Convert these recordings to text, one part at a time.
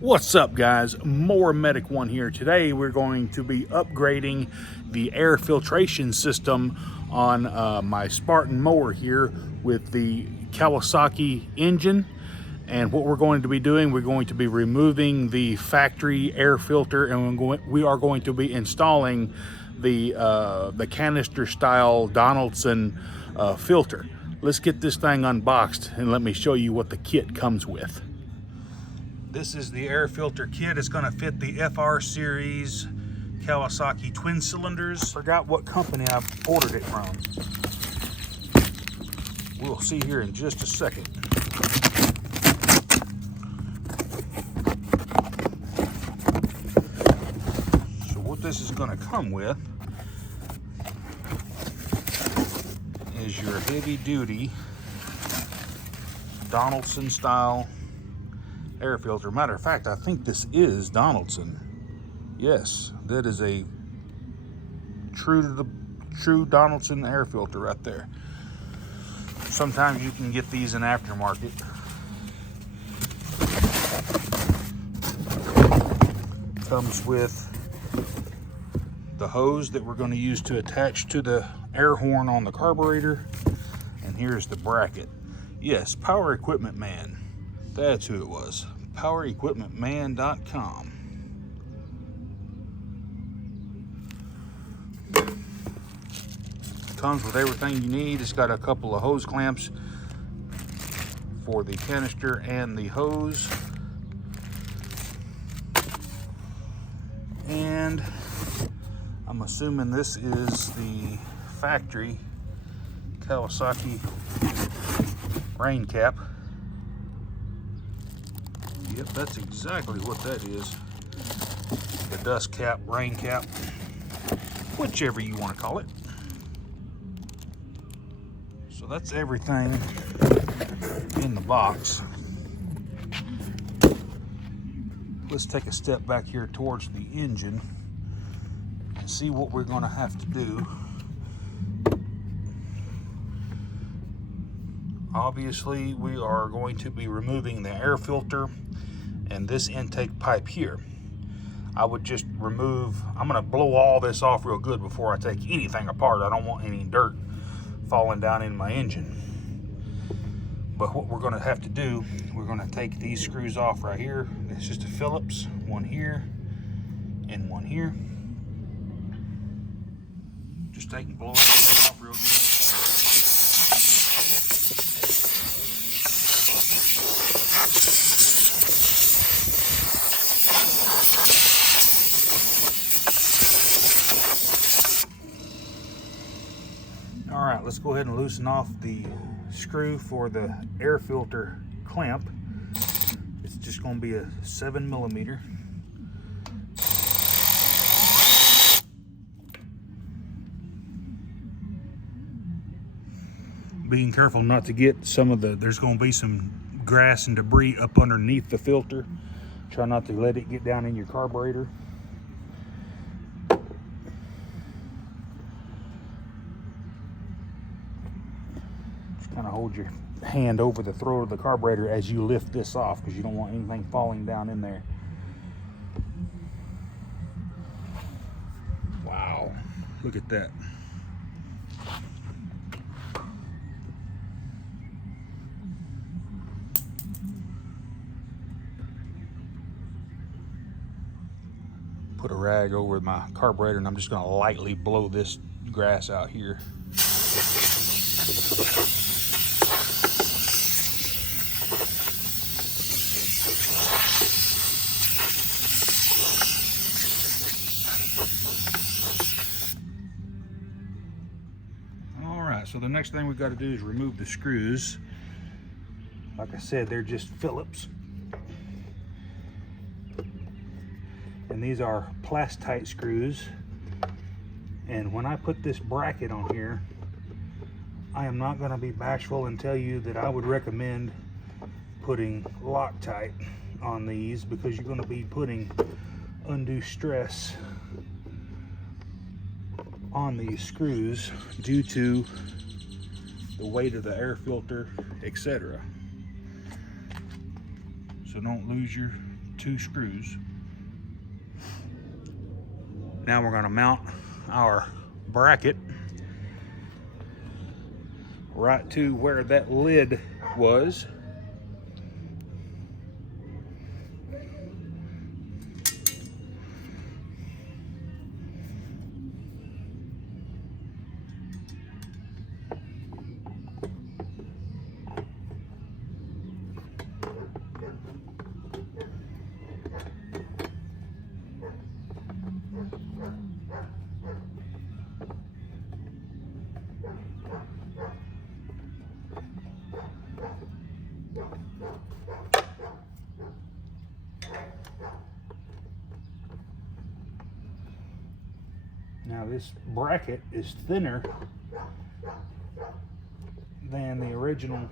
What's up, guys? More Medic One here. Today we're going to be upgrading the air filtration system on my Spartan mower here with the Kawasaki engine. And what we're going to be doing, we're going to be removing the factory air filter, and we are going to be installing the canister style Donaldson filter. Let's get this thing unboxed and let me show you what the kit comes with. This is the air filter kit. It's going to fit the FR series Kawasaki twin cylinders. Forgot what company I ordered it from. We'll see here in just a second. So what this is going to come with is your heavy duty Donaldson style air filter. Matter of fact, I think this is Donaldson. Yes, that is a true Donaldson air filter right there. Sometimes you can get these in aftermarket. Comes with the hose that we're going to use to attach to the air horn on the carburetor. And here's the bracket. Yes, Power Equipment Man. That's who it was. PowerEquipmentMan.com. Comes with everything you need. It's got a couple of hose clamps for the canister and the hose. And I'm assuming this is the factory Kawasaki rain cap. Yep, that's exactly what that is. The dust cap, rain cap, whichever you want to call it. So that's everything in the box. Let's take a step back here towards the engine and see what we're going to have to do. Obviously, we are going to be removing the air filter and this intake pipe here. I would just remove, I'm gonna blow all this off real good before I take anything apart. I don't want any dirt falling down in my engine. But what we're gonna have to do, we're gonna take these screws off right here. It's just a Phillips, one here and one here. Just take and blow it off real good. All right, let's go ahead and loosen off the screw for the air filter clamp. It's just going to be a 7mm. Being careful not to get some of there's going to be some grass and debris up underneath the filter. Try not to let it get down in your carburetor. Kind of hold your hand over the throat of the carburetor as you lift this off, because you don't want anything falling down in there. Wow, look at that. Put a rag over my carburetor and I'm just going to lightly blow this grass out here. So the next thing we've got to do is remove the screws. Like I said, they're just Phillips. And these are Plastite screws. And when I put this bracket on here, I am not going to be bashful and tell you that I would recommend putting Loctite on these, because you're going to be putting undue stress on these screws due to the weight of the air filter, etc. So don't lose your 2 screws. Now we're going to mount our bracket right to where that lid was. Now this bracket is thinner than the original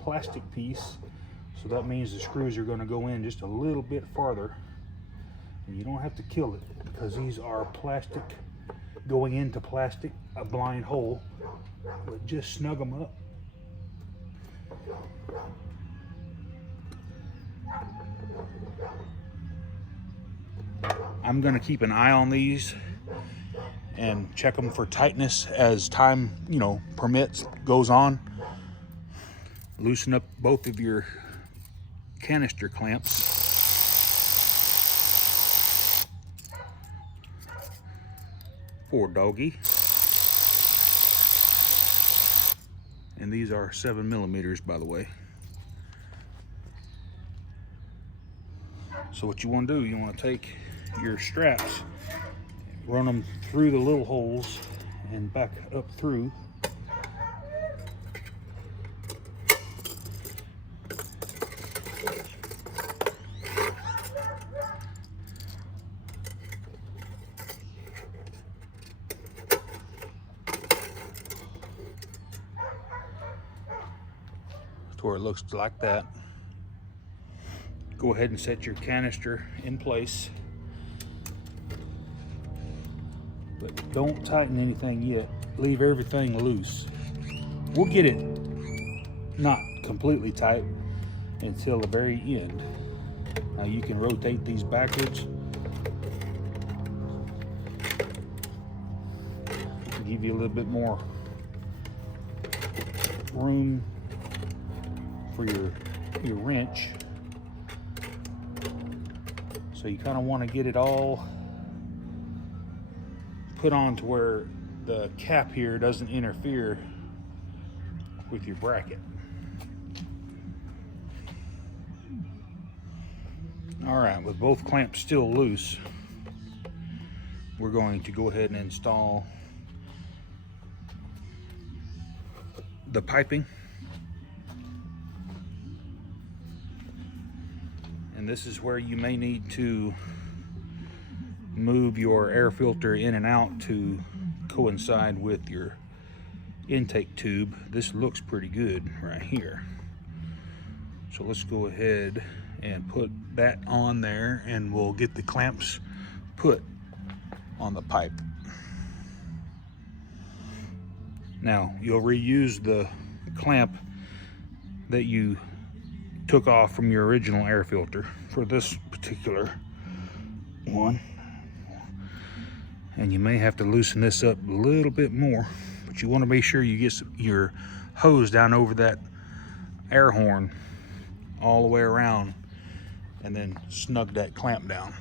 plastic piece, so that means the screws are going to go in just a little bit farther. And you don't have to kill it because these are plastic going into plastic, a blind hole, but just snug them up. I'm going to keep an eye on these and check them for tightness as time, permits, goes on. Loosen up both of your canister clamps. For doggy. And these are 7mm, by the way. So what you want to do, you want to take your straps, run them through the little holes and back up through. To where it looks like that. Go ahead and set your canister in place. But don't tighten anything yet. Leave everything loose. We'll get it not completely tight until the very end. Now you can rotate these backwards to give you a little bit more room for your wrench. So you kind of want to get it all put on to where the cap here doesn't interfere with your bracket. All right, with both clamps still loose, we're going to go ahead and install the piping. And this is where you may need to move your air filter in and out to coincide with your intake tube. This looks pretty good right here. So let's go ahead and put that on there, and we'll get the clamps put on the pipe. Now you'll reuse the clamp that you took off from your original air filter for this particular one, and you may have to loosen this up a little bit more, but you want to be sure you get your hose down over that air horn all the way around and then snug that clamp down.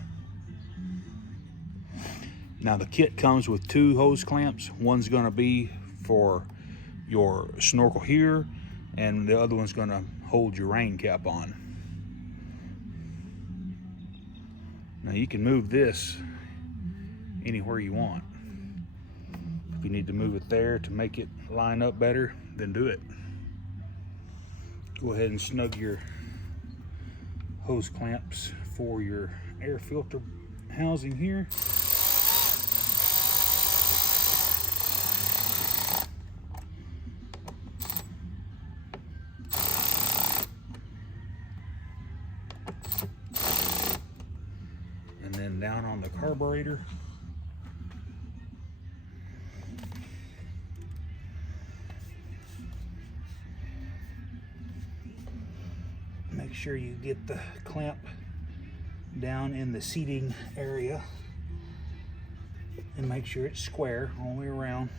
Now the kit comes with 2 hose clamps. One's going to be for your snorkel here, and the other one's going to hold your rain cap on. Now you can move this anywhere you want. If you need to move it there to make it line up better, then do it. Go ahead and snug your hose clamps for your air filter housing here. And then down on the carburetor. Make sure you get the clamp down in the seating area and make sure it's square all the way around.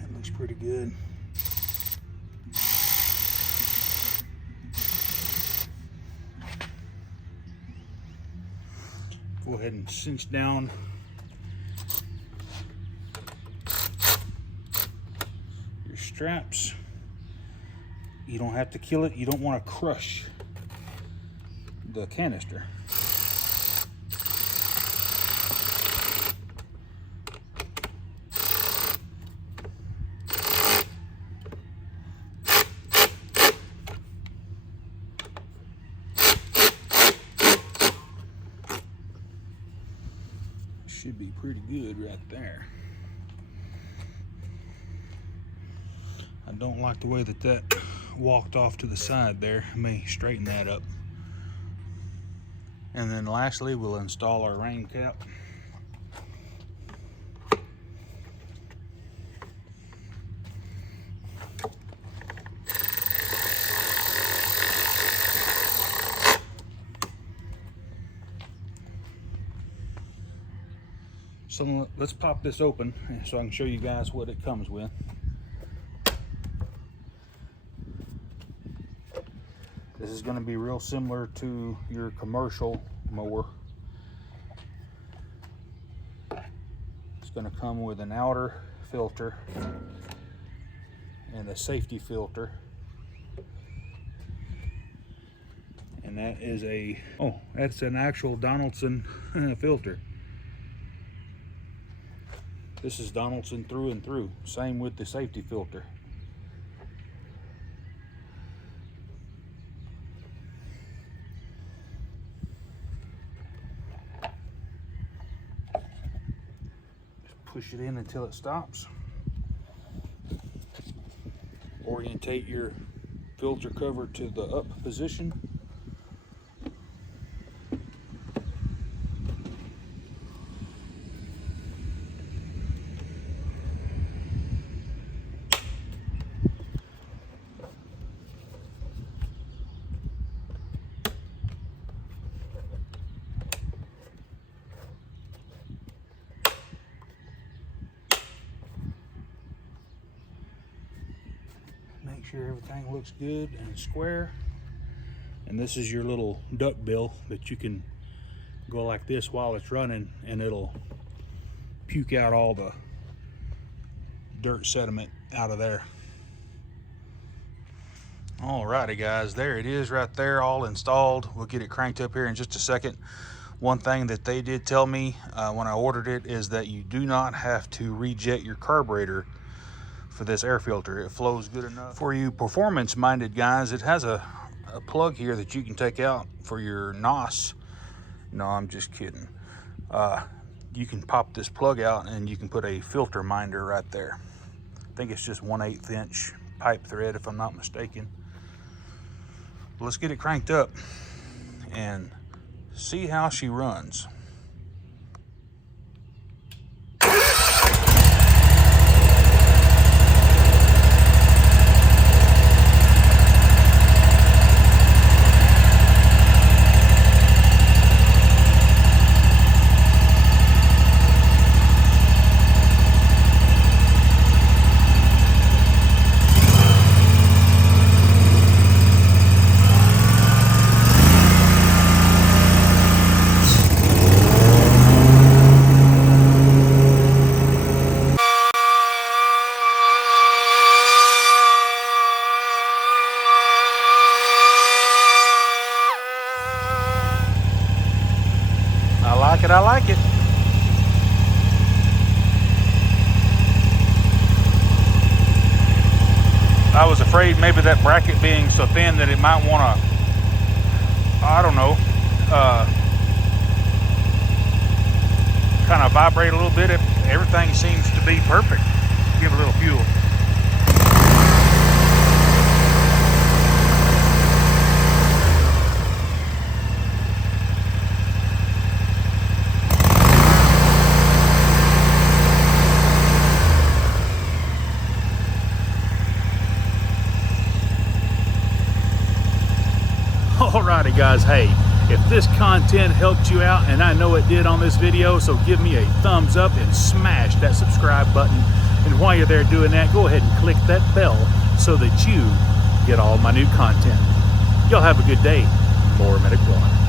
That looks pretty good. Go ahead and cinch down your straps. You don't have to kill it. You don't want to crush the canister. Should be pretty good right there. I don't like the way that walked off to the side there. I may straighten that up. And then lastly, we'll install our rain cap. So let's pop this open so I can show you guys what it comes with. This is going to be real similar to your commercial mower. It's going to come with an outer filter and a safety filter. And that is that's an actual Donaldson filter. This is Donaldson through and through. Same with the safety filter. Just push it in until it stops. Orientate your filter cover to the up position. Make sure everything looks good and square. And this is your little duck bill that you can go like this while it's running, and it'll puke out all the dirt sediment out of there. Alrighty guys, there it is right there, all installed. We'll get it cranked up here in just a second. One thing that they did tell me when I ordered it is that you do not have to rejet your carburetor for this air filter. It flows good enough. For you performance minded guys, it has a plug here that you can take out for your NOS. No, I'm just kidding. You can pop this plug out and you can put a filter minder right there. I think it's just 1/8 inch pipe thread if I'm not mistaken. Let's get it cranked up and see how she runs. I like it. I was afraid maybe that bracket being so thin that it might want to, I don't know, kind of vibrate a little bit. Everything seems to be perfect. Give a little fuel. Alrighty guys, hey, if this content helped you out, and I know it did on this video, so give me a thumbs up and smash that subscribe button. And while you're there doing that, go ahead and click that bell so that you get all my new content. Y'all have a good day. More Medic One.